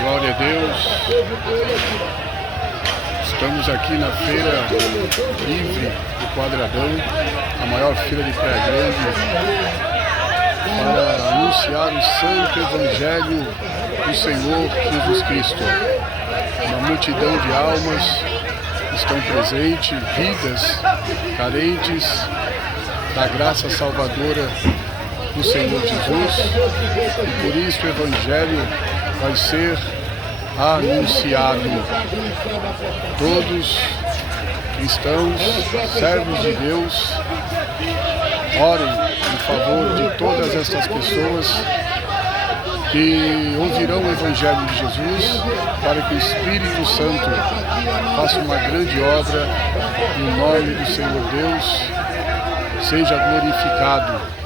Glória a Deus. Estamos aqui na feira livre do Quadradão, a maior feira de Praia Grande, para anunciar o santo evangelho do Senhor Jesus Cristo. Uma multidão de almas estão presentes, vidas carentes da graça salvadora do Senhor Jesus, e por isso o evangelho vai ser anunciado. Todos cristãos, servos de Deus, orem em favor de todas estas pessoas que ouvirão o evangelho de Jesus, para que o Espírito Santo faça uma grande obra e o nome do Senhor Deus seja glorificado.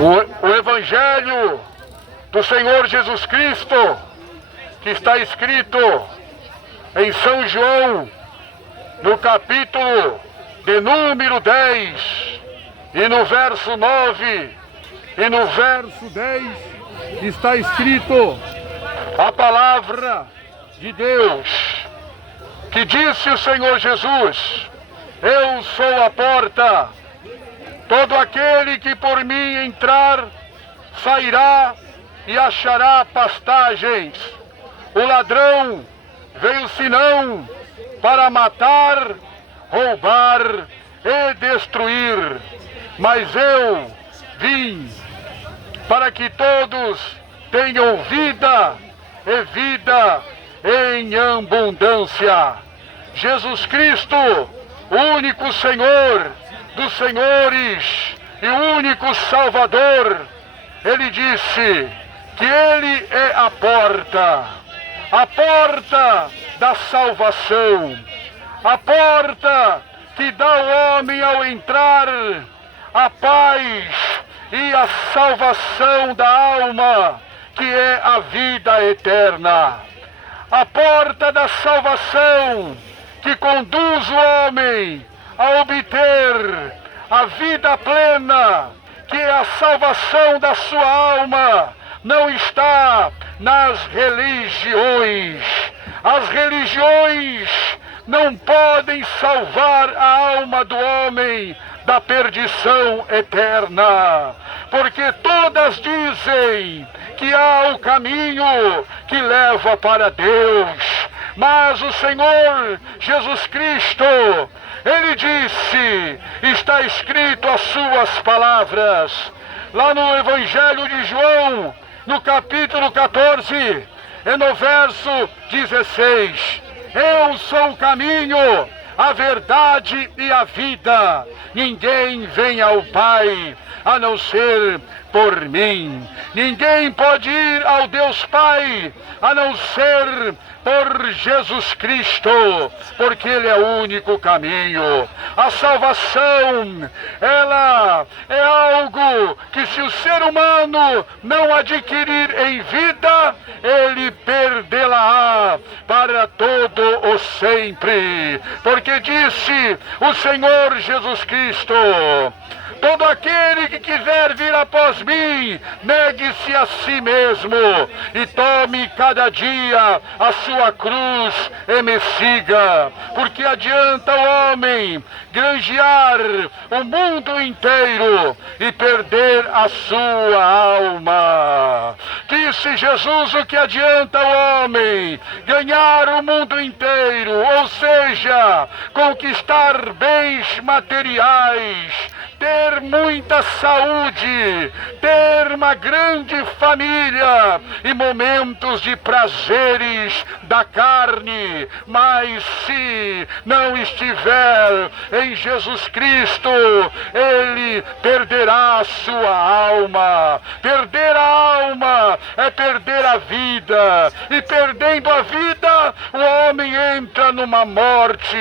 O Evangelho do Senhor Jesus Cristo, que está escrito em São João, no capítulo de número 10, e no verso 9, e no verso 10, está escrito a palavra de Deus, que disse o Senhor Jesus: eu sou a porta, todo aquele que por mim entrar, sairá e achará pastagens. O ladrão veio senão para matar, roubar e destruir, mas eu vim para que todos tenham vida e vida em abundância. Jesus Cristo, o único Senhor dos senhores e o único Salvador, ele disse que ele é a porta da salvação, a porta que dá ao homem ao entrar a paz e a salvação da alma, que é a vida eterna. A porta da salvação que conduz o homem a obter a vida plena, que é a salvação da sua alma, não está nas religiões. As religiões não podem salvar a alma do homem da perdição eterna, porque todas dizem que há o caminho que leva para Deus, mas o Senhor Jesus Cristo, ele disse, está escrito as suas palavras, lá no Evangelho de João, no capítulo 14, e no verso 16, eu sou o caminho, a verdade e a vida, ninguém vem ao Pai a não ser por mim. Ninguém pode ir ao Deus Pai a não ser por Jesus Cristo, porque Ele é o único caminho. A salvação, ela é algo que, se o ser humano não adquirir em vida, ele perdê-la para todo o sempre. Porque disse o Senhor Jesus Cristo: todo aquele que quiser vir após mim, negue-se a si mesmo e tome cada dia a sua cruz e me siga. Porque adianta o homem granjear o mundo inteiro e perder a sua alma. Disse Jesus: o que adianta o homem ganhar o mundo inteiro, ou seja, conquistar bens materiais, ter muita saúde, ter uma grande família e momentos de prazeres da carne, mas se não estiver em Jesus Cristo, ele perderá a sua alma. Perder a alma é perder a vida, e perdendo a vida, o homem entra numa morte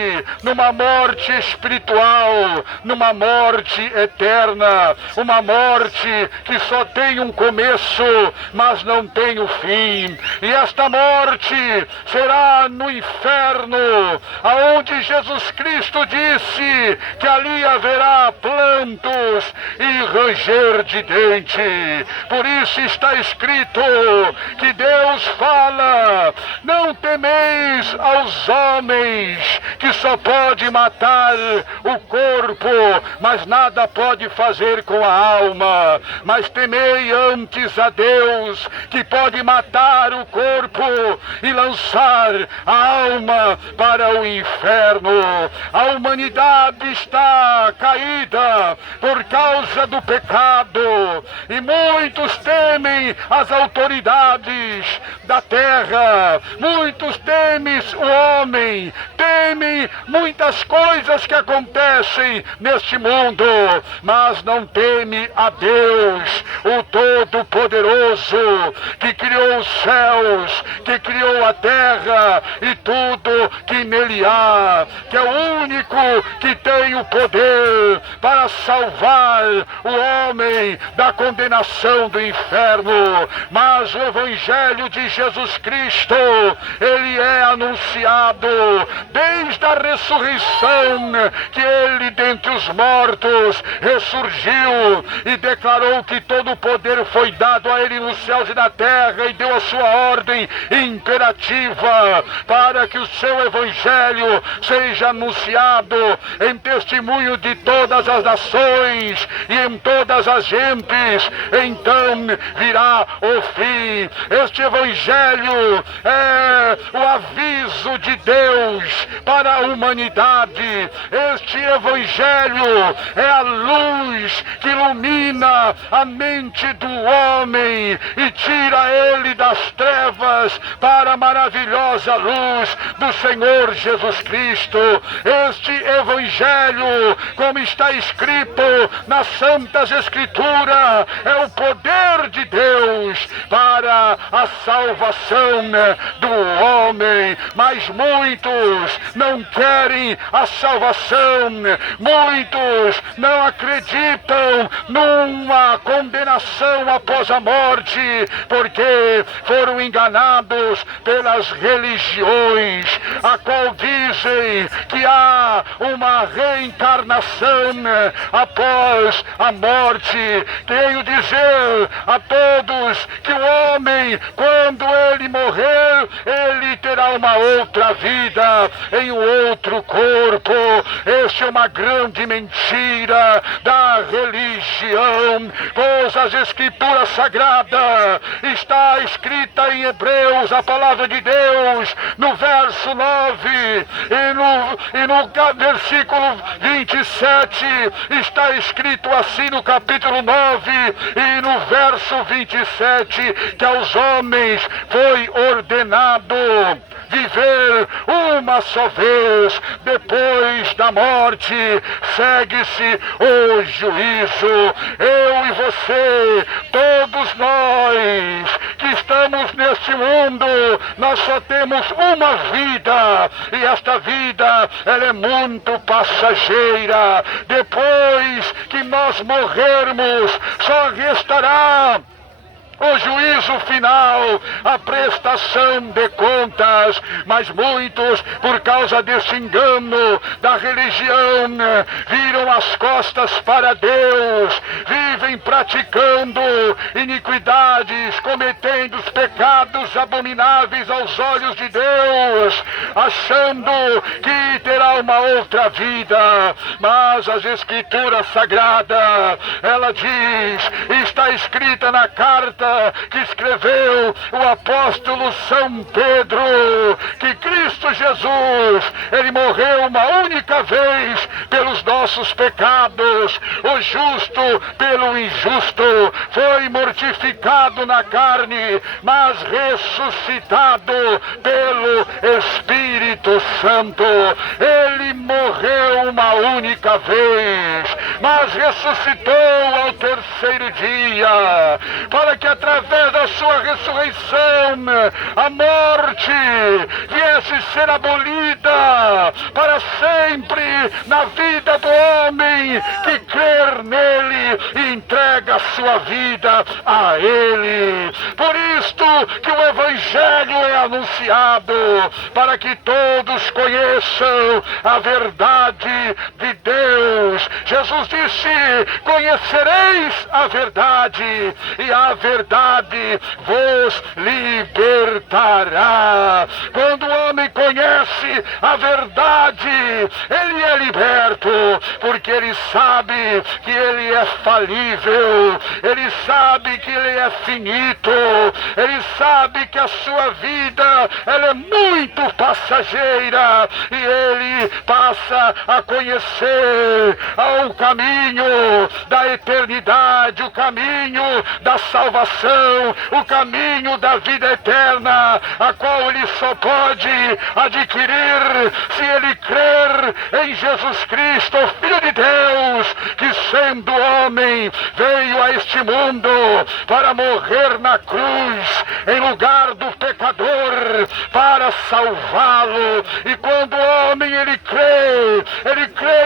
espiritual, numa morte eterna, uma morte que só tem um começo, mas não tem o fim. E esta morte será no inferno, aonde Jesus Cristo disse que ali haverá prantos e ranger de dente. Por isso está escrito que Deus fala: não temeis aos homens, que só pode matar o corpo, mas nada pode fazer com a alma. Mas temei antes a Deus, que pode matar o corpo e lançar a alma para o inferno. A humanidade está caída por causa do pecado, e muitos temem as autoridades da terra, muitos temem o homem, temem muitas coisas que acontecem neste mundo, mas não teme a Deus, o Todo-Poderoso, que criou os céus, que criou a terra e tudo que nele há, que é o único que tem o poder para salvar o homem da condenação do inferno. Mas o Evangelho de Jesus Cristo, ele é anunciado desde a ressurreição, que ele dentre os mortos ressurgiu e declarou que todo o poder foi dado a ele nos céus e na terra, e deu a sua ordem imperativa para que o seu Evangelho seja anunciado em testemunho de todas as nações e em todas as gentes. Então virá o fim. Este Evangelho é o aviso de Deus para a humanidade. Este Evangelho é a luz que ilumina a mente do homem e tira ele das trevas para a maravilhosa luz do Senhor Jesus Cristo. Este Evangelho, como está escrito nas Santas Escrituras, é o poder de Deus para a salvação do homem. Mas muitos não querem a salvação, muitos não acreditam numa condenação após a morte, porque foram enganados pelas religiões, a qual dizem que há uma reencarnação após a morte. Tenho dizer a todos que o homem, quando ele morrer, ele terá uma outra vida em um outro corpo. Esta é uma grande mentira da religião, pois as Escrituras Sagradas está escrita em Hebreus, a palavra de Deus, no verso 9 e no versículo 27, está escrito assim no capítulo 9 e no verso 27, que aos homens foi ordenado viver uma só vez, depois da morte segue-se o juízo. Eu e você, todos nós que estamos neste mundo, nós só temos uma vida, e esta vida ela é muito passageira. Depois que nós morrermos, só restará o juízo final, a prestação de contas. Mas muitos, por causa desse engano da religião, viram as costas para Deus, vivem praticando iniquidades, cometendo os pecados abomináveis aos olhos de Deus, achando que terá uma outra vida. Mas as Escrituras Sagradas, ela diz, está escrita na carta carta que escreveu o apóstolo São Pedro, que Cristo Jesus, ele morreu uma única vez pelos nossos pecados, o justo pelo injusto, foi mortificado na carne, mas ressuscitado pelo Espírito Santo. Ele morreu uma única vez, mas ressuscitou ao terceiro dia, para que através da sua ressurreição a morte viesse ser abolida para sempre na vida do homem que crer nele e entrega a sua vida a ele. Por isto que o Evangelho é anunciado, para que todos conheçam a verdade de Deus. Jesus disse: conhecereis a verdade, e a verdade vos libertará. Quando o homem conhece a verdade, ele é liberto, porque ele sabe que ele é falível, ele sabe que ele é finito, ele sabe que a sua vida ela é muito passageira, e ele passa a conhecer o caminho da eternidade, o caminho da salvação, o caminho da vida eterna, a qual ele só pode adquirir se ele crer em Jesus Cristo, o Filho de Deus, que sendo homem veio a este mundo para morrer na cruz em lugar do pecador, para salvá-lo. E quando o homem ele crê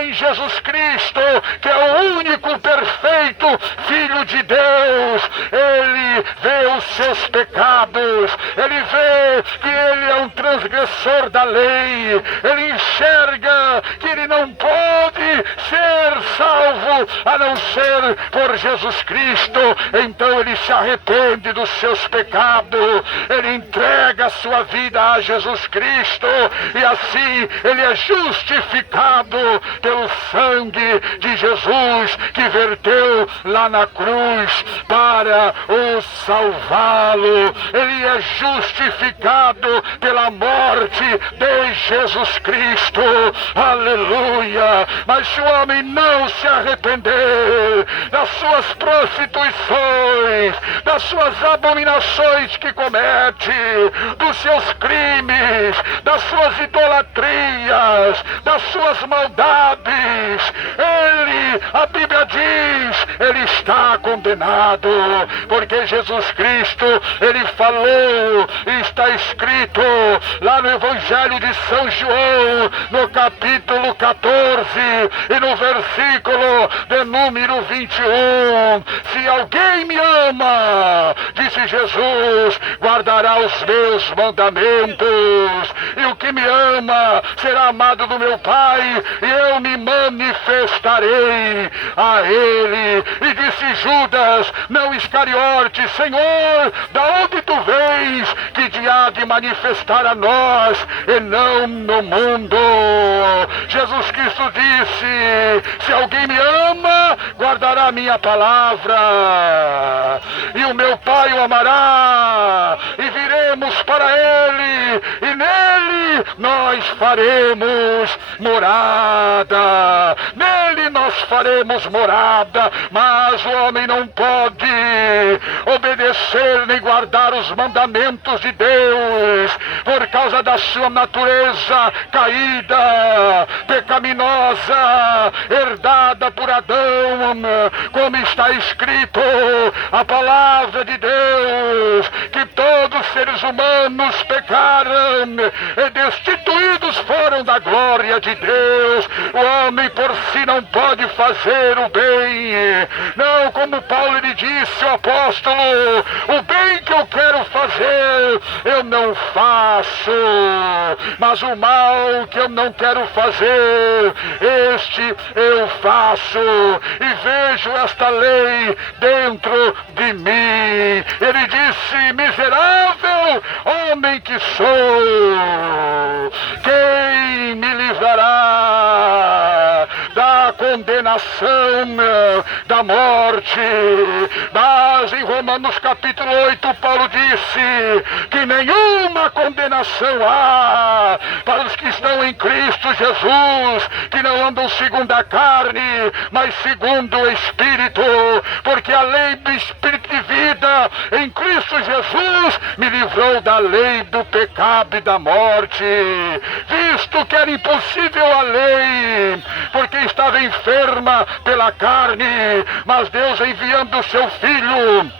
em Jesus Cristo, que é o único perfeito Filho de Deus, ele vê os seus pecados, ele vê que ele é um transgressor da lei, ele enxerga que ele não pode ser salvo a não ser por Jesus Cristo. Então ele se arrepende dos seus pecados, ele entrega a sua vida a Jesus Cristo, e assim ele é justificado pelo sangue de Jesus, que verteu lá na cruz para o salvá-lo. Ele é justificado pela morte de Jesus Cristo. Aleluia! Mas se o homem não se arrepender das suas prostituições, das suas abominações que comete, dos seus crimes, das suas idolatrias, das suas maldades, a Bíblia diz, ele está condenado, porque Jesus Cristo, ele falou, e está escrito lá no Evangelho de São João, no capítulo 14 e no versículo de número 21, se alguém me ama, disse Jesus, guardará os meus mandamentos, e o que me ama será amado do meu Pai, e eu me manifestarei a ele. E disse Judas, não Iscariote, Senhor, da onde tu vens que te há de manifestar a nós e não no mundo? Jesus Cristo disse, se alguém me ama, guardará a minha palavra, e o meu Pai o amará, e viremos para ele, e nele nós faremos morada. Nele nós faremos morada. Mas o homem não pode obedecer nem guardar os mandamentos de Deus por causa da sua natureza caída, pecaminosa, herdada por Adão, como está escrito a palavra de Deus, que todos os seres humanos pecaram e destituídos foram da glória de Deus. O homem por si não pode fazer o bem, não, como Paulo lhe disse, o apóstolo, o bem que eu quero fazer eu não faço, mas o mal que eu não quero fazer, este eu faço, e vejo esta lei dentro de mim. Ele disse, miserável homem que sou, quem me livrará da condenação da morte. Mas em Romanos capítulo 8, Paulo disse que nenhuma condenação há para os que estão em Cristo Jesus, que não andam segundo a carne, mas segundo o Espírito, porque a lei do Espírito de vida em Cristo Jesus me livrou da lei do pecado e da morte, visto que era impossível a lei, porque estava enferma pela carne, mas Deus, enviando o seu Filho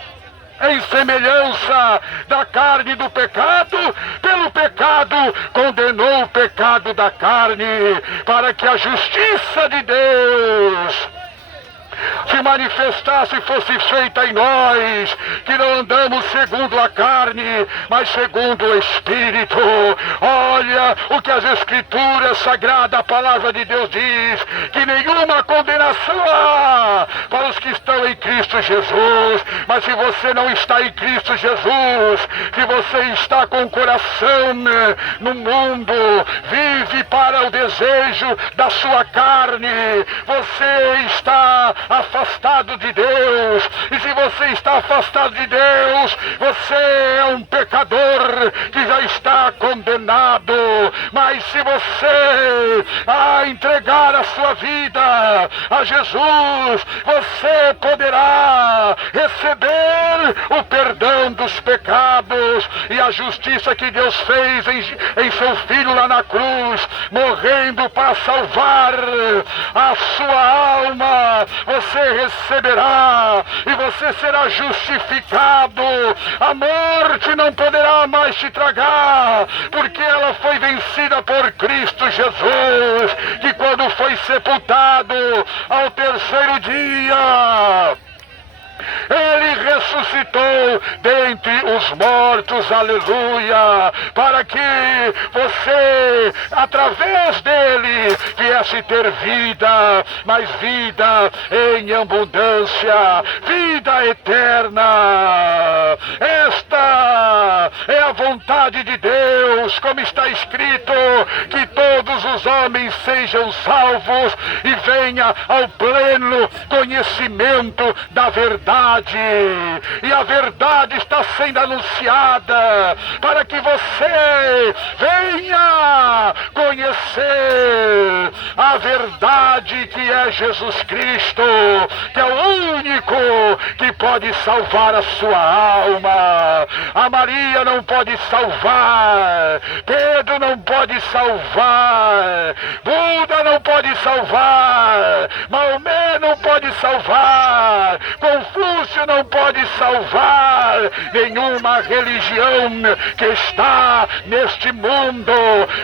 em semelhança da carne do pecado, pelo pecado condenou o pecado da carne, para que a justiça de Deus se manifestasse e fosse feita em nós, que não andamos segundo a carne, mas segundo o Espírito. Olha o que as Escrituras Sagradas, a Palavra de Deus diz, que nenhuma condenação há para os que estão em Cristo Jesus. Mas se você não está em Cristo Jesus, se você está com o coração no mundo, vive para o desejo da sua carne, você está afastado de Deus. E se você está afastado de Deus, você é um pecador que já está condenado. Mas se você entregar a sua vida a Jesus, você poderá receber o perdão dos pecados e a justiça que Deus fez em seu Filho lá na cruz, morrendo para salvar a sua alma. Você receberá e você será justificado. A morte não poderá mais te tragar, porque ela foi vencida por Cristo Jesus, que quando foi sepultado ao terceiro dia, Ele ressuscitou dentre os mortos, aleluia, para que você, através dele, viesse ter vida, mas vida em abundância, vida eterna. Esta é a vontade de Deus, como está escrito, que todos os homens sejam salvos e venha ao pleno conhecimento da verdade. E a verdade está sendo anunciada para que você venha conhecer a verdade, que é Jesus Cristo, que é o único que pode salvar a sua alma. A Maria não pode salvar, Pedro não pode salvar, Buda não pode salvar, Maomé não pode salvar, Confúcio não pode salvar, nenhuma religião que está neste mundo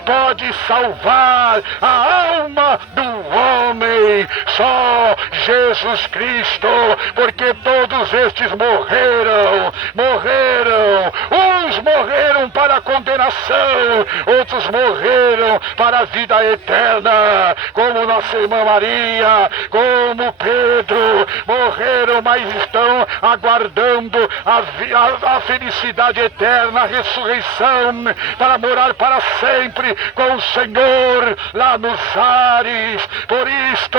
pode salvar a alma do homem, só Jesus Cristo, porque todos estes morreram, uns morreram para a condenação, outros morreram para a vida eterna, como nossa irmã Maria, como Pedro, morreram, mas estão aguardando a felicidade eterna, a ressurreição, para morar para sempre com o Senhor lá nos ares. Por isto,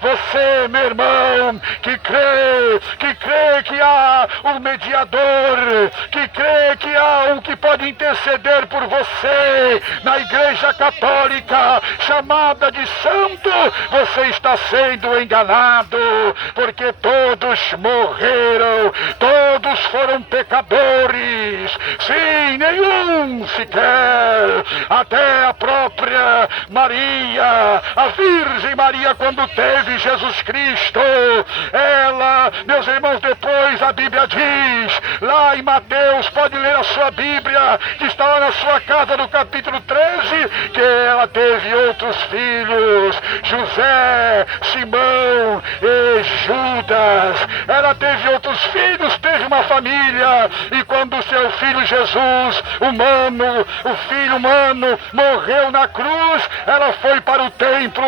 você, meu irmão, que crê que há um mediador, que crê que há um que pode interceder por você na Igreja Católica, chamada de santo, você está sendo enganado, porque todos morreram, todos foram pecadores, sim, nenhum sequer, até a própria Maria, a Virgem Maria, quando teve Jesus Cristo, ela, meus irmãos, depois a Bíblia diz, lá em Mateus, pode ler a sua Bíblia, que está lá na sua casa, no capítulo 13, que ela teve outros filhos, José, Simão e Judas. vidas. Ela teve outros filhos, teve uma família. E quando o seu filho Jesus, humano, o filho humano, morreu na cruz, ela foi para o templo.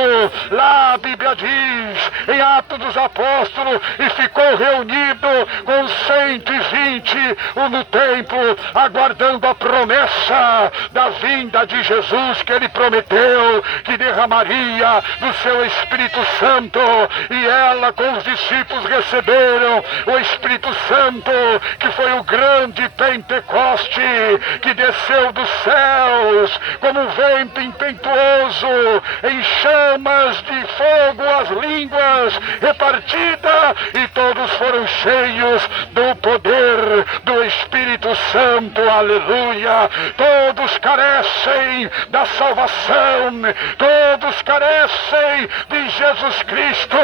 Lá a Bíblia diz, em Atos dos Apóstolos, e ficou reunido com 120 no templo, aguardando a promessa da vinda de Jesus, que ele prometeu que derramaria do seu Espírito Santo. E ela com os discípulos receberam o Espírito Santo, que foi o grande Pentecoste, que desceu dos céus como um vento impetuoso, em chamas de fogo, as línguas repartidas, e todos foram cheios do poder do Espírito Santo. Aleluia! Todos carecem da salvação, todos carecem de Jesus Cristo.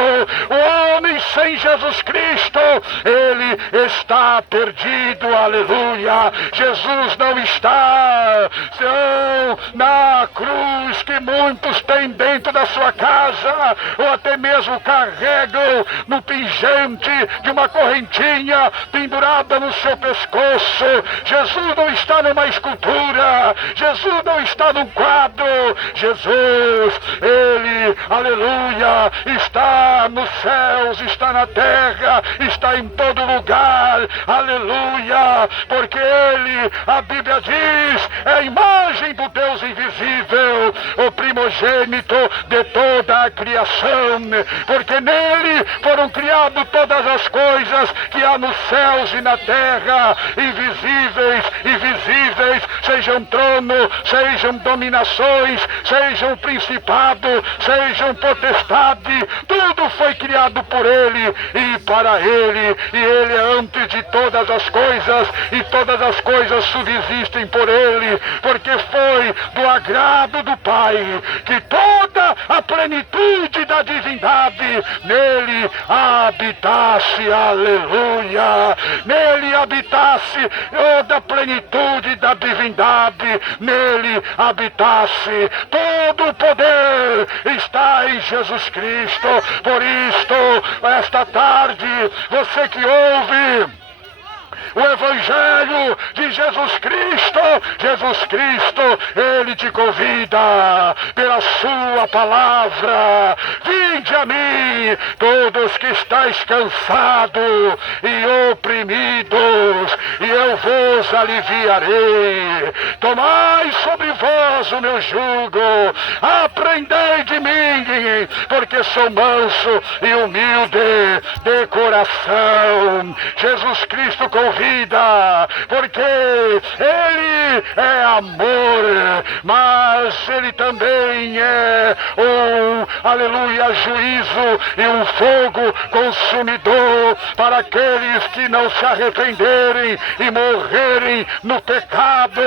O homem sem Jesus Cristo, ele está perdido. Aleluia! Jesus não está na cruz que muitos têm dentro da sua casa, ou até mesmo carregam no pingente de uma correntinha pendurada no seu pescoço. Jesus não está numa escultura, Jesus não está num quadro. Jesus, ele, aleluia, está nos céus, está na terra, está em todo lugar. Aleluia, porque ele, a Bíblia diz, é a imagem do Deus invisível, o primogênito de toda a criação, porque nele foram criadas todas as coisas que há nos céus e na terra, invisíveis e visíveis, sejam trono, sejam dominações, sejam principado, sejam potestade, tudo foi criado por ele e para ele, e ele é antes de todas as coisas, e todas as coisas subsistem por ele, porque foi do agrado do Pai que toda a plenitude da divindade nele habitasse. Aleluia! Nele habitasse toda a plenitude da divindade, nele habitasse. Todo o poder está em Jesus Cristo. Por isto, esta tarde, você que ouve o Evangelho de Jesus Cristo, ele te convida pela sua palavra. Vinde a mim, todos que estáis cansados e oprimidos, e eu vos aliviarei. Tomai sobre vós o meu jugo, aprendei de mim, porque sou manso e humilde de coração. Jesus Cristo convida, porque ele é amor, mas ele também é aleluia, juízo e um fogo consumidor para aqueles que não se arrependerem e morrerem no pecado.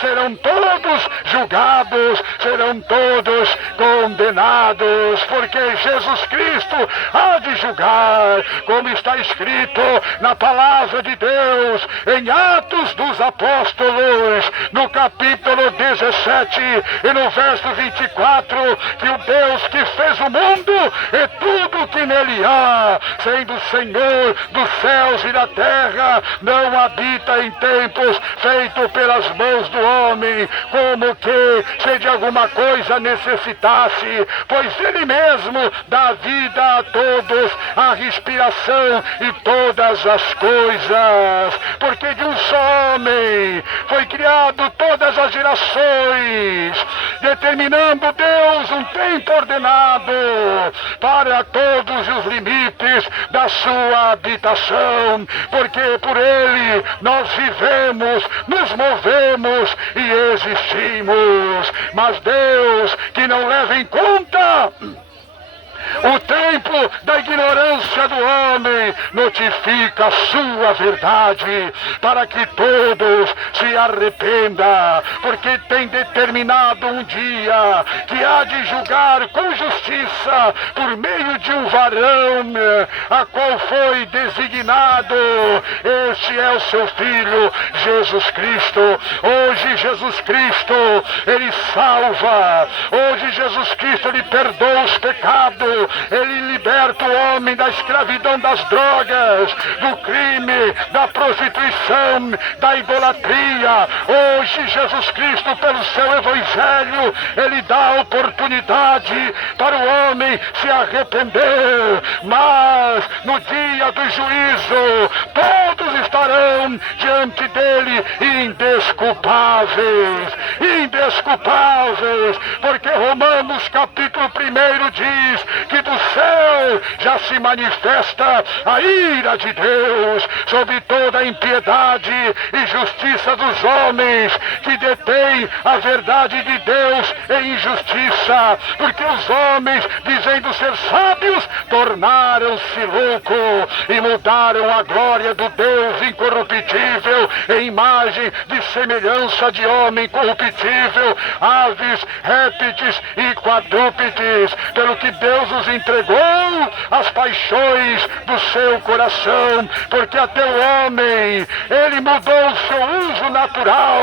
Serão todos julgados, serão todos condenados, porque Jesus Cristo há de julgar, como está escrito na palavra de Deus, em Atos dos Apóstolos, no capítulo 17 e no verso 24, que o Deus que fez o mundo e tudo que nele há, sendo Senhor dos céus e da terra, não habita em templos feitos pelas mãos do homem, como que se de alguma coisa necessitasse, pois ele mesmo dá vida a todos, a respiração e todas as coisas, porque de um só homem foi criado todas as gerações, determinando Deus um tempo ordenado para todos os limites da sua habitação, porque por ele nós vivemos, nos movemos e existimos. Mas Deus, que não leva em conta o tempo da ignorância do homem, notifica a sua verdade, para que todos se arrependam, porque tem determinado um dia que há de julgar com justiça por meio de um varão, a qual foi designado. Este é o seu Filho, Jesus Cristo. Hoje Jesus Cristo, ele salva. Hoje Jesus Cristo, ele perdoa os pecados. Ele liberta o homem da escravidão das drogas, do crime, da prostituição, da idolatria. Hoje Jesus Cristo, pelo seu Evangelho, Ele dá a oportunidade para o homem se arrepender, mas no dia do juízo todos estarão diante dele indesculpáveis, indesculpáveis, porque Romanos capítulo 1 diz que do céu já se manifesta a ira de Deus sobre toda a impiedade e justiça dos homens que detêm a verdade de Deus em injustiça, porque os homens, dizendo ser sábios, tornaram-se loucos e mudaram a glória do Deus incorruptível em imagem de semelhança de homem corruptível, aves, répteis e quadrúpedes, pelo que Deus os entregou às paixões do seu coração, porque até o homem, ele mudou o seu uso natural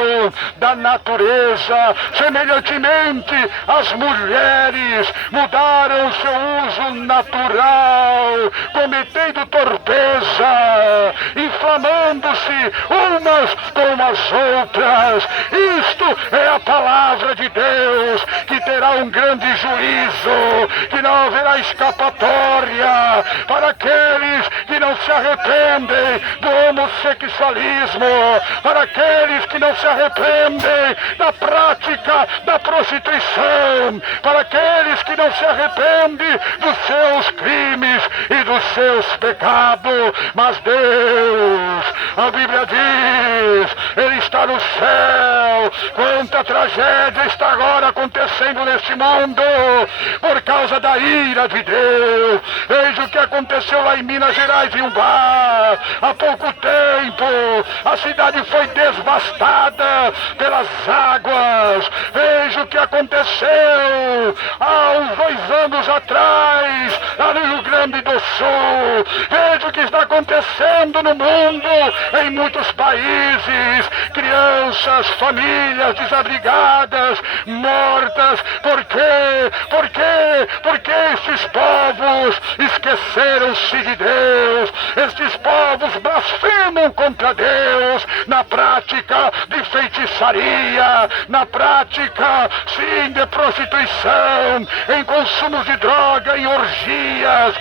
da natureza, semelhantemente as mulheres mudaram o seu uso natural, cometendo torpeza, inflamando-se umas com as outras. Isto é a palavra de Deus, que terá um grande juízo, que não haverá escapatória para aqueles que não se arrependem do homossexualismo, para aqueles que não se arrependem da prática da prostituição, para aqueles que não se arrependem dos seus crimes e dos seus pecados. Mas Deus, a Bíblia diz, Ele está no céu. Quanta tragédia está agora acontecendo neste mundo por causa da ira de Deus. Veja o que aconteceu lá em Minas Gerais, em um bar, há pouco tempo. A cidade foi devastada pelas águas. Veja o que aconteceu há uns 2 anos atrás, lá no Rio Grande do Sul. Veja o que está acontecendo no mundo, em muitos países. Crianças, famílias desabrigadas, mortas. Por quê? Por quê? Porque estes povos esqueceram-se de Deus. Estes povos blasfemam contra Deus na prática de feitiçaria, na prática, sim, de prostituição, em consumos de droga, em orgias.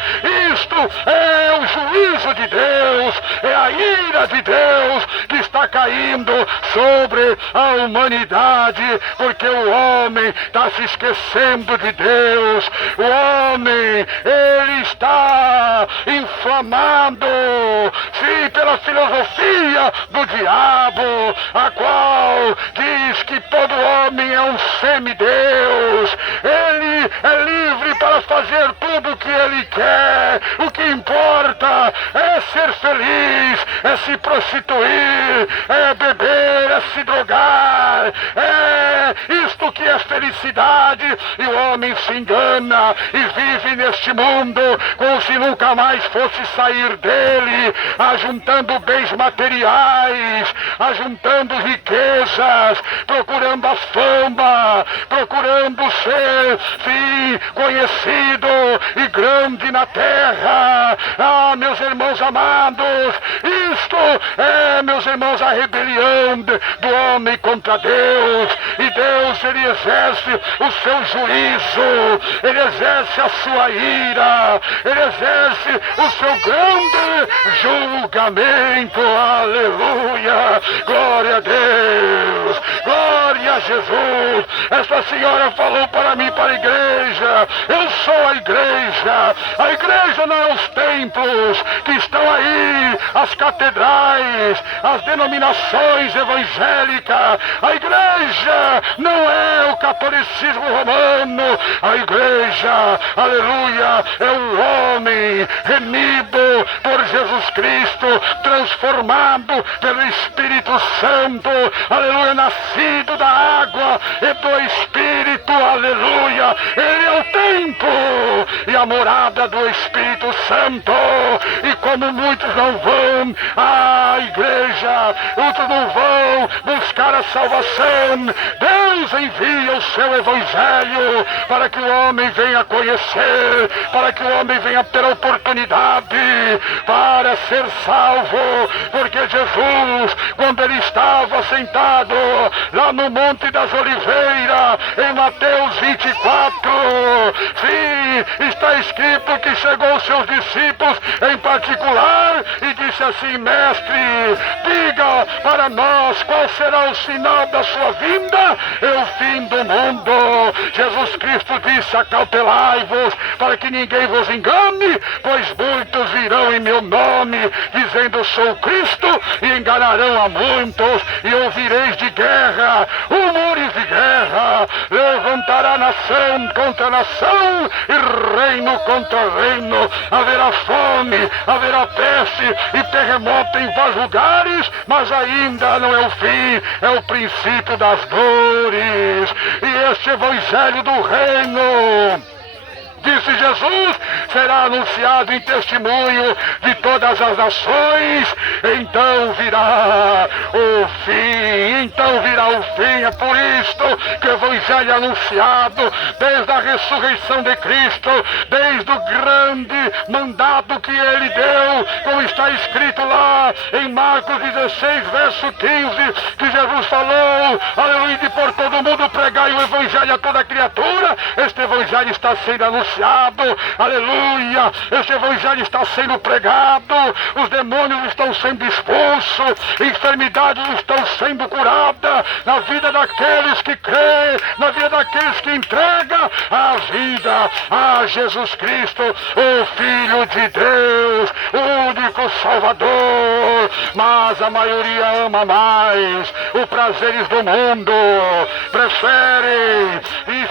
Isto é o juízo de Deus, é a ira de Deus que está caindo sobre a humanidade, porque o homem está se esquecendo de Deus. O homem, ele está inflamado, sim, pela filosofia do diabo, a qual diz que todo homem é um semideus. Ele é livre para fazer tudo o que ele quer. O que importa é ser feliz, é se prostituir, é beber, é se drogar. É isto que é felicidade. E o homem se engana e vive neste mundo como se nunca mais fosse sair dele, ajuntando bens materiais, ajuntando riquezas, procurando a fama, procurando ser, sim, conhecido e grande na terra. Ah, meus irmãos amados, isto é, meus irmãos, a rebelião do homem contra Deus. E Deus, Ele exerce o seu juízo, Ele exerce a sua ira, Ele exerce o seu grande julgamento. Aleluia! Glória a Deus! Glória a Jesus! Esta senhora falou para mim, para a igreja. Eu sou a igreja. A igreja não é os templos que estão aí, as catedrais, as denominações evangélicas. A igreja não é o catolicismo romano. A igreja, aleluia, é o homem remido por Jesus Cristo, transformado pelo Espírito Santo, aleluia, nascido da água e do Espírito, aleluia. Ele é o tempo e a morada do Espírito Santo. E como muitos não vão à igreja, outros não vão buscar a salvação, Deus envia o seu Evangelho para que o homem venha conhecer, para que o homem venha ter a oportunidade para ser salvo. Porque Jesus, quando ele estava sentado lá no Monte das Oliveiras, em Mateus 24, sim, está escrito que chegou aos seus discípulos em particular e disse assim: mestre, diga para nós qual será o sinal da sua vinda e o fim do mundo. Jesus Cristo disse: acautelai-vos para que ninguém vos engane, pois muitos virão em meu nome dizendo sou Cristo e enganarão a muitos, e ouvireis de guerra, rumores de guerra. Levantará nação contra nação e reino contra reino. Haverá fome, haverá peste e terremoto em vários lugares, mas ainda não é o fim, é o princípio das dores. E este evangelho do reino, disse Jesus, será anunciado em testemunho de todas as nações. Então virá o fim, então virá o fim. É por isto que o Evangelho é anunciado desde a ressurreição de Cristo, desde o grande mandado que ele deu, como está escrito lá em Marcos 16, verso 15, que Jesus falou: aleluia, de por todo mundo pregai o Evangelho a toda criatura. Este Evangelho está sendo anunciado, aleluia, este Evangelho está sendo pregado, os demônios estão sendo expulsos, enfermidades estão sendo curadas na vida daqueles que creem, na vida daqueles que entregam a vida a Jesus Cristo, o Filho de Deus, o único Salvador. Mas a maioria ama mais os prazeres do mundo, preferem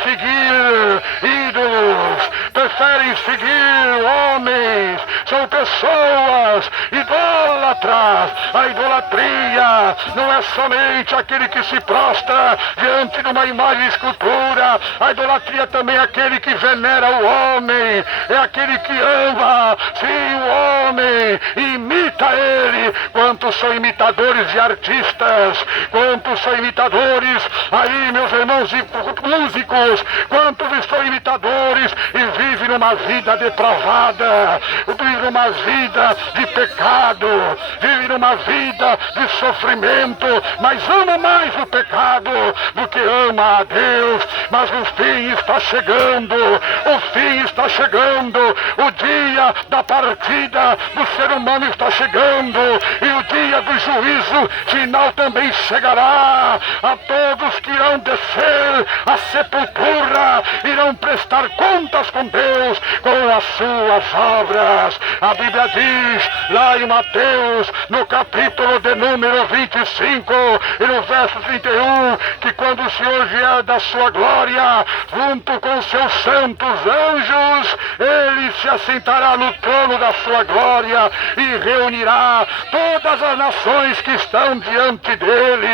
seguir ídolos, preferem seguir homens, são pessoas idólatras. A idolatria não é somente aquele que se prostra diante de uma imagem de escultura, a idolatria também é aquele que venera o homem, é aquele que ama, sim, o homem, imita ele. Quantos são imitadores de artistas, quantos são imitadores aí, meus irmãos, de músicos, quantos são imitadores e vivem numa vida depravada, vivem numa vida de pecado, vivem numa vida de sofrimento, mas ama mais o pecado do que ama a Deus. Mas o fim está chegando, o fim está chegando, o dia da partida do ser humano está chegando, e o dia do juízo final também chegará. A todos que irão descer à sepultura irão prestar contas com Deus, com as suas obras. A Bíblia diz lá em Mateus, no capítulo de número 25 e no verso 31, que quando o Senhor vier da sua glória junto com seus santos anjos, ele se assentará no trono da sua glória e reunirá todas as nações que estão diante dele.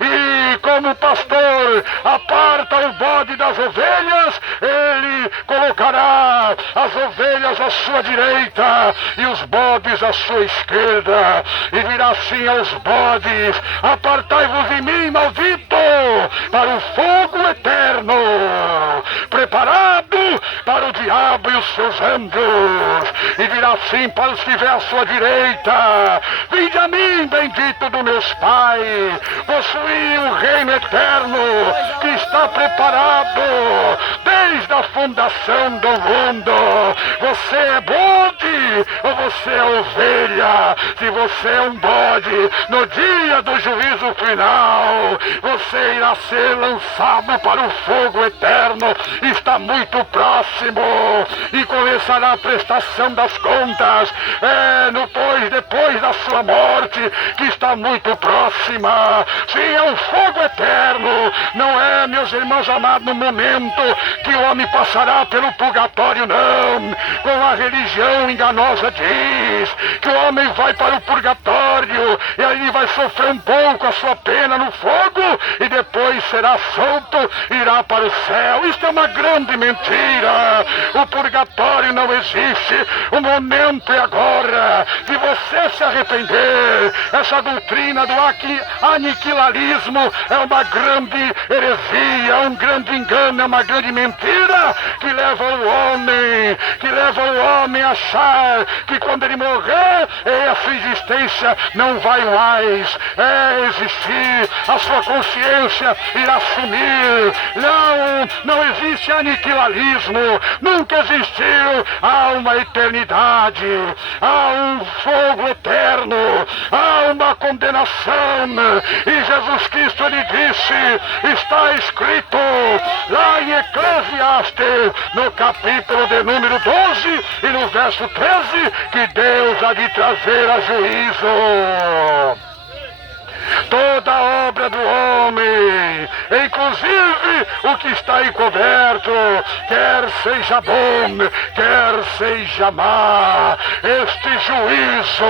E como o pastor aparta o bode das ovelhas, ele colocará as ovelhas à sua direita e os bodes à sua esquerda, e virá assim aos bodes: apartai-vos de mim, maldito, para o fogo eterno, preparado para o diabo e os seus anjos. E virá assim para os que vêm à sua direita: vinde a mim, bendito dos meus pais, possuí o reino eterno que está preparado desde a fundação do mundo. Você é bode ou você é ovelha? Se você é um bode, no dia do juízo final, você irá ser lançado para o fogo eterno. Está muito próximo e começará a prestação das contas. Depois da sua morte, que está muito próxima. Sim, é um fogo eterno. Não é, meus irmãos amados, no momento que o homem passará pelo purgatório, não, com a religião enganosa, pecaminosa diz que o homem vai para o purgatório e aí vai sofrer um pouco a sua pena no fogo e depois será solto e irá para o céu. Isto é uma grande mentira. O purgatório não existe. O momento é agora de você se arrepender. Essa doutrina do aniquilarismo é uma grande heresia, um grande engano, é uma grande mentira que leva o homem a achar que quando ele morrer, essa existência não vai mais existir, a sua consciência irá sumir. Não existe aniquilarismo, nunca existiu. Há uma eternidade, há um fogo eterno, há uma condenação. E Jesus Cristo, ele disse, está escrito lá em Eclesiastes, no capítulo de número 12 e no verso 13, que Deus há de trazer a juízo toda a obra do homem, inclusive o que está encoberto, quer seja bom, quer seja má. Este juízo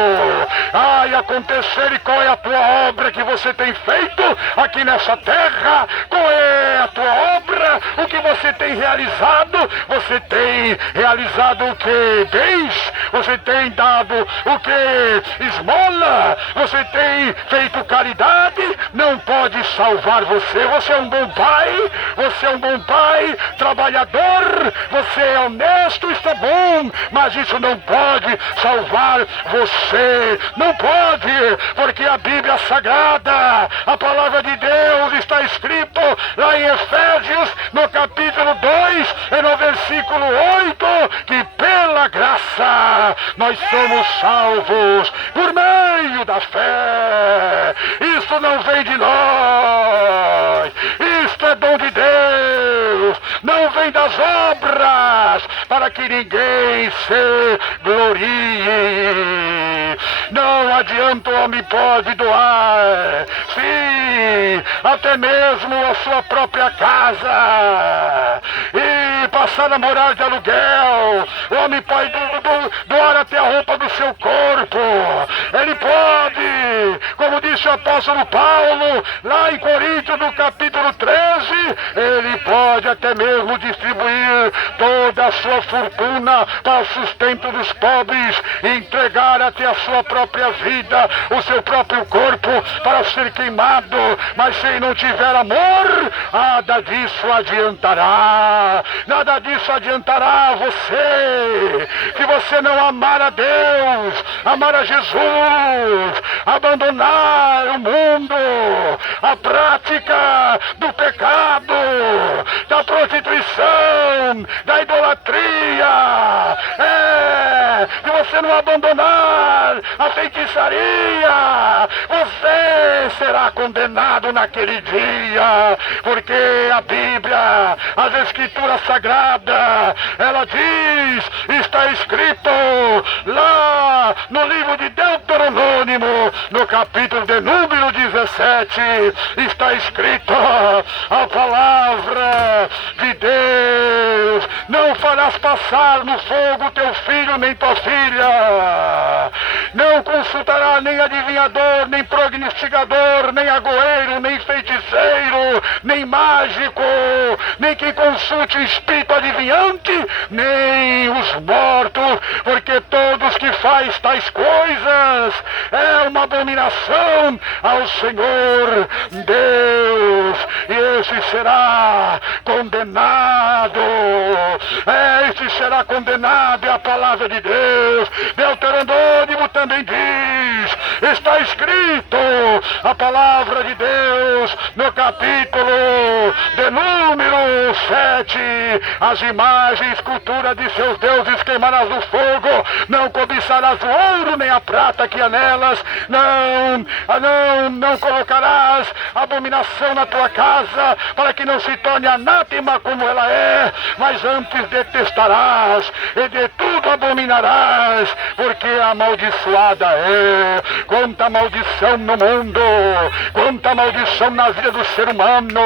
vai acontecer. E qual é a tua obra que você tem feito aqui nessa terra? Qual é a tua obra? O que você tem realizado? Você tem realizado o que? Bens? Você tem dado o que? Esmola? Você tem feito caridade? Não pode salvar você. Você é um bom pai, você é um bom pai, trabalhador, você é honesto, está bom, mas isso não pode salvar você. Não pode, porque a Bíblia Sagrada, a palavra de Deus, está escrito lá em Efésios, no capítulo 2 e no versículo 8, que pela graça nós somos salvos por meio da fé. Isso não vem de nós, isto é dom de Deus, não vem das obras, para que ninguém se glorie. Não adianta, o homem pode doar, sim, até mesmo a sua própria casa, e passar a morar de aluguel. O homem pode doar até a roupa do seu corpo. Ele pode, como disse o apóstolo Paulo, lá em Coríntios, no capítulo 13, ele pode até mesmo distribuir toda a sua fortuna para o sustento dos pobres, entregar até a sua própria vida, o seu próprio corpo, para ser queimado. Mas se não tiver amor, nada disso adiantará. Nada disso adiantará a você. Se você não amar a Deus, amar a Jesus, abandonar o mundo, a prática do pecado, da prostituição, da idolatria, se você não abandonar a feitiçaria, você será condenado naquele dia, porque a Bíblia, as Escrituras Sagradas, ela diz, está escrito lá no livro de Deuteronômio, no capítulo de número 17, está escrito a palavra de Deus: não farás passar no fogo teu filho nem tua filha, não consultará nem adivinhador, nem prognosticador, nem agoeiro, nem feiticeiro, nem mágico, nem quem consulte espírito adivinhante, nem os mortos, porque todos que faz tais coisas é uma abominação ao Senhor Deus, e esse será condenado. Este será condenado, é a palavra de Deus. Deuteronômio também diz, está escrito a palavra de Deus no capítulo de número 7, as imagens, escultura de seus deuses queimarás no fogo, não cobiçarás o ouro nem a prata que há nelas, não colocarás abominação na tua casa, para que não se torne anátema como ela é, mas antes detestarás e de tudo abominarás, porque amaldiçoada é. Quanta maldição no mundo, quanta maldição na vida do ser humano,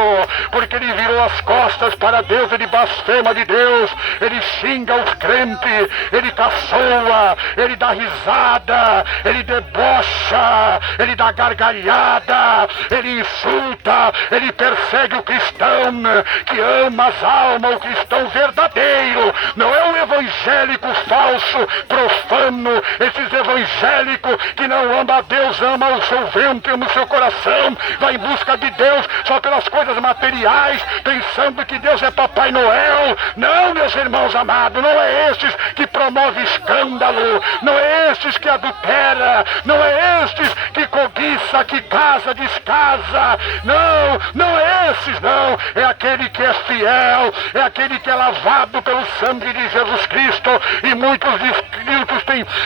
porque ele virou as costas para Deus, ele blasfema de Deus, ele xinga os crentes, ele caçoa, ele dá risada, ele debocha, ele dá gargalhada, ele insulta, ele persegue o cristão que ama as almas, o cristão verdadeiro, não é um evangélico falso, profano, esses evangélicos que não ama a Deus, ama o seu ventre, ama o seu coração, vai em busca de Deus só pelas coisas materiais, pensando que Deus é Papai Noel. Não, meus irmãos amados, não é estes que promove escândalo, não é estes que adultera, não é estes que cobiça, que casa, descasa, não é esses, não, é aquele que é fiel, é aquele que é lavado pelo sangue de Jesus Cristo, e muitos espíritos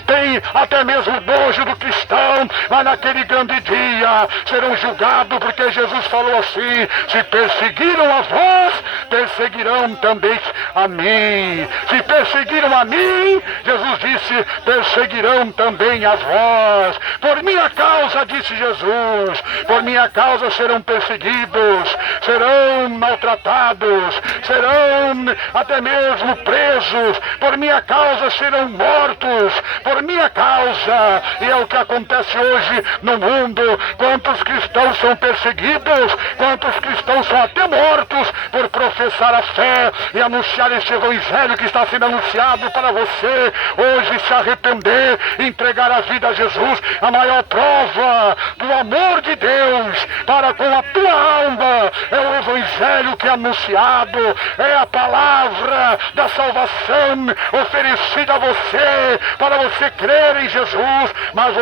têm até mesmo nojo do cristão, mas naquele grande dia serão julgados, porque Jesus falou assim: se perseguiram a vós, perseguirão também a mim. Se perseguiram a mim, Jesus disse, perseguirão também a vós. Por minha causa, disse Jesus, por minha causa serão perseguidos, serão maltratados, serão até mesmo presos, por minha causa serão mortos, por minha causa. E é o que acontece hoje no mundo. Quantos cristãos são perseguidos, quantos cristãos são até mortos por professar a fé e anunciar este evangelho que está sendo anunciado para você hoje. Se arrepender, entregar a vida a Jesus, a maior prova do amor de Deus para com a tua alma é o evangelho que é anunciado, é a palavra da salvação oferecida a você, para você crer em Jesus. Mas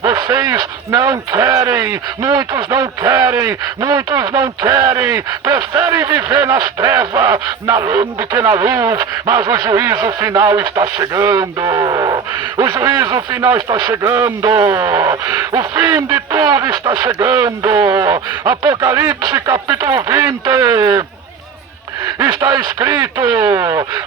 vocês não querem, muitos não querem, preferem viver nas trevas do que na luz. Mas o juízo final está chegando, o juízo final está chegando, o fim de tudo está chegando. Apocalipse capítulo 20 está escrito,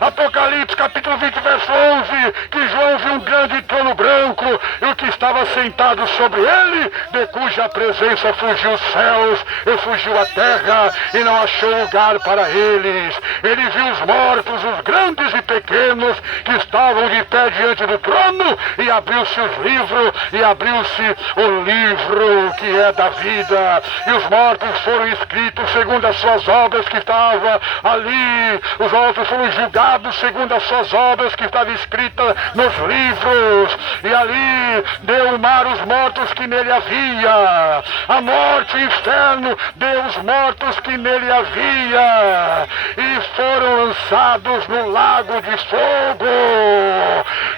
Apocalipse capítulo 20 verso 11, que João viu um grande trono branco e o que estava sentado sobre ele, de cuja presença fugiu os céus e fugiu a terra, e não achou lugar para eles. Ele viu os mortos, os grandes e pequenos, que estavam de pé diante do trono, e abriu-se os livros, e abriu-se o livro que é da vida, e os mortos foram escritos segundo as suas obras que estavam ali. Os outros foram julgados segundo as suas obras que estavam escritas nos livros, e ali deu o mar os mortos que nele havia, a morte e o inferno deu os mortos que nele havia, e foram lançados no lago de fogo,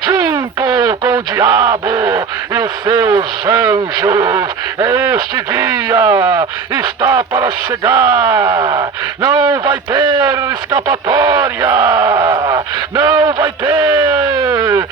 junto com o diabo e os seus anjos. Este dia está para chegar, não vai ter escapatória, não vai ter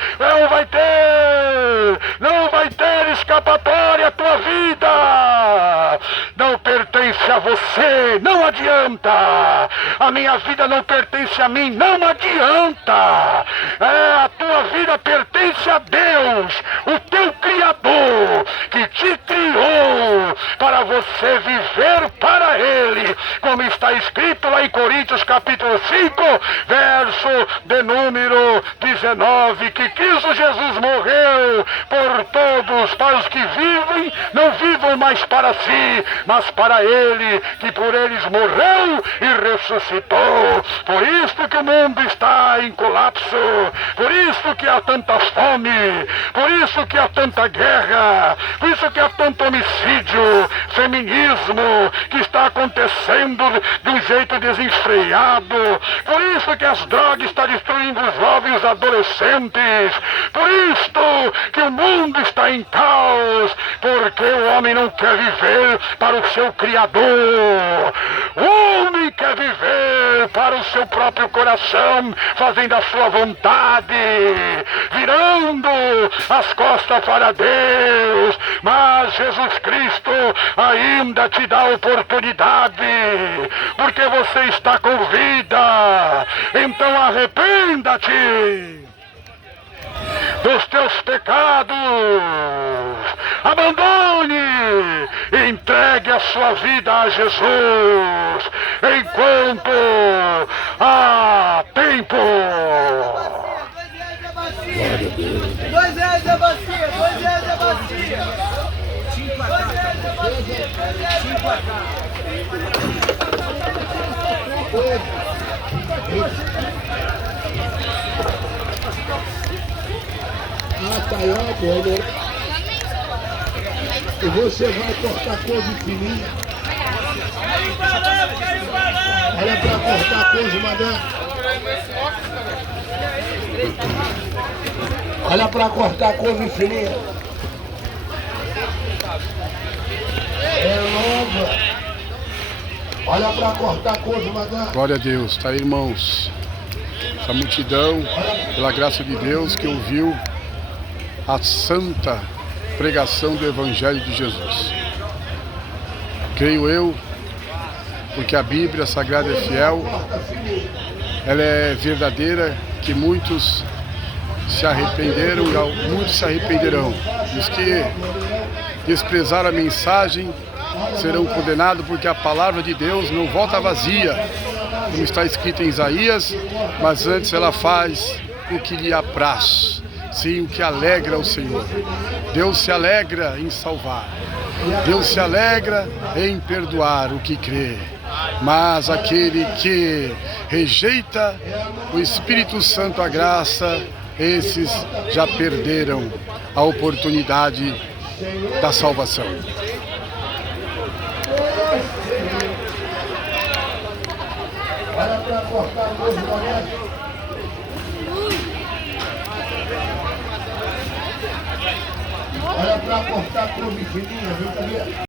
escapatória. A tua vida não pertence a você, não adianta. A minha vida não pertence a mim, não adianta. A tua vida pertence a Deus, o teu Criador, que te criou para você viver para Ele, como está escrito lá em Coríntios capítulo 5, verso de número 19, que Cristo Jesus morreu por todos, para os que vivem, não vivam mais para si, mas para Ele, que por eles morreu e ressuscitou. Por isso que o mundo está em colapso, por isso que há tanta fome, por isso que há tanta guerra, por isso que há tanto homicídio, feminismo que está acontecendo de um jeito desenfreado, por isso que as drogas estão destruindo os jovens e os adolescentes, por isto que o mundo está em caos, porque o homem não quer viver para o seu Criador, o homem quer viver para o seu próprio coração, fazendo a sua vontade, virando as costas para Deus. Mas Jesus Cristo ainda te dá oportunidade, porque você está com vida. Então arrependa-te dos teus pecados, abandone, entregue a sua vida a Jesus, enquanto há tempo. R$2 a bacia, R$2 a bacia. 5 a cá. 5 a cá. Tá aí, ó, bom. E você vai cortar couve fininha. Olha pra cortar couve, madame. Olha pra cortar couve fininha. É nova. Olha pra cortar couve, madame. Glória a Deus, tá aí, irmãos. Essa multidão, pela graça de Deus, que ouviu a santa pregação do Evangelho de Jesus. Creio eu, porque a Bíblia Sagrada é fiel, ela é verdadeira, que muitos se arrependeram e muitos se arrependerão. Os que desprezaram a mensagem serão condenados, porque a palavra de Deus não volta vazia, como está escrito em Isaías, mas antes ela faz o que lhe apraz, sim, o que alegra o Senhor. Deus se alegra em salvar, Deus se alegra em perdoar o que crê, mas aquele que rejeita o Espírito Santo, a graça, esses já perderam a oportunidade da salvação. Olha pra cortar couve, madame. Olha pra cortar couve fininha, viu, Gabriel?